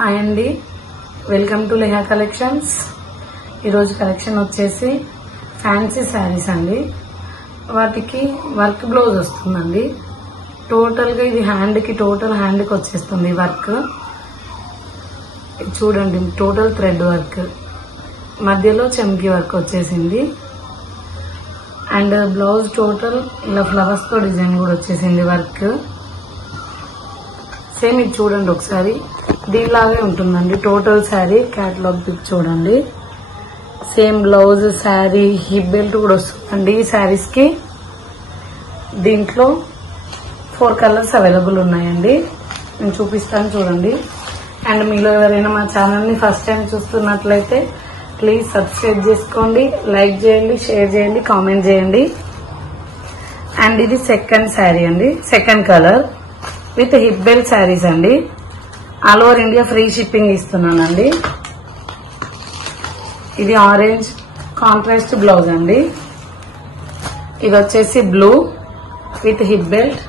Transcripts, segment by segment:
Hi అండి, welcome to Leha collections. ఈరోజు collection వచ్చేసి ఫ్యాన్సీ శారీస్ అండి. వాటికి వర్క్ బ్లౌజ్ వస్తుందండి. టోటల్గా ఇది టోటల్ హ్యాండ్కి వచ్చేస్తుంది వర్క్. చూడండి, టోటల్ థ్రెడ్ వర్క్, మధ్యలో చెంకి వర్క్ వచ్చేసింది. అండ్ బ్లౌజ్ టోటల్ ఇలా ఫ్లవర్స్ తో డిజైన్ కూడా వచ్చేసింది వర్క్. సేమ్ ఇది చూడండి ఒకసారి, దీనిలాగే ఉంటుందండి టోటల్ శారీ. క్యాటలాగ్ పిక్ చూడండి. Same blouse, sari, hip belt కూడా వస్తుందండి ఈ శారీస్ కి. దీంట్లో 4 కలర్స్ అవైలబుల్ ఉన్నాయండి. నేను చూపిస్తాను చూడండి. అండ్ మీలో ఎవరైనా మా ఛానల్ ని ఫస్ట్ టైం చూస్తున్నట్లయితే ప్లీజ్ సబ్స్క్రైబ్ చేసుకోండి, లైక్ చేయండి, షేర్ చేయండి, కామెంట్ చేయండి. అండ్ ఇది సెకండ్ శారీ అండి, second colour with hip belt saris అండి. All over India free shipping ఇస్తున్నానండి. ఇది ఆరెంజ్ కాంట్రాస్ట్ బ్లౌజ్ అండి. ఇది వచ్చేసి బ్లూ విత్ హిప్ బెల్ట్.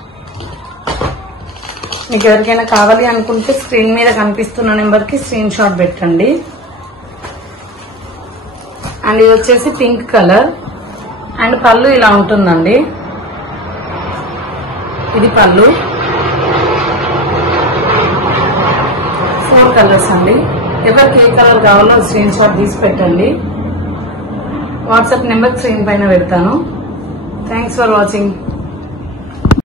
మీకు ఎవరికైనా కావాలి అనుకుంటే స్క్రీన్ మీద కనిపిస్తున్న నెంబర్ కి స్క్రీన్ షాట్ పెట్టండి. అండ్ ఇది వచ్చేసి పింక్ కలర్. అండ్ పళ్ళు ఇలా ఉంటుందండి. ఇది పళ్ళు. 4 కలర్స్ అండి. ఎవరికి ఏ కలర్ కావాలో స్క్రీన్ షాట్ తీసి పెట్టండి. వాట్సాప్ నెంబర్ స్క్రీన్ పైన పెడతాను. Thanks for watching.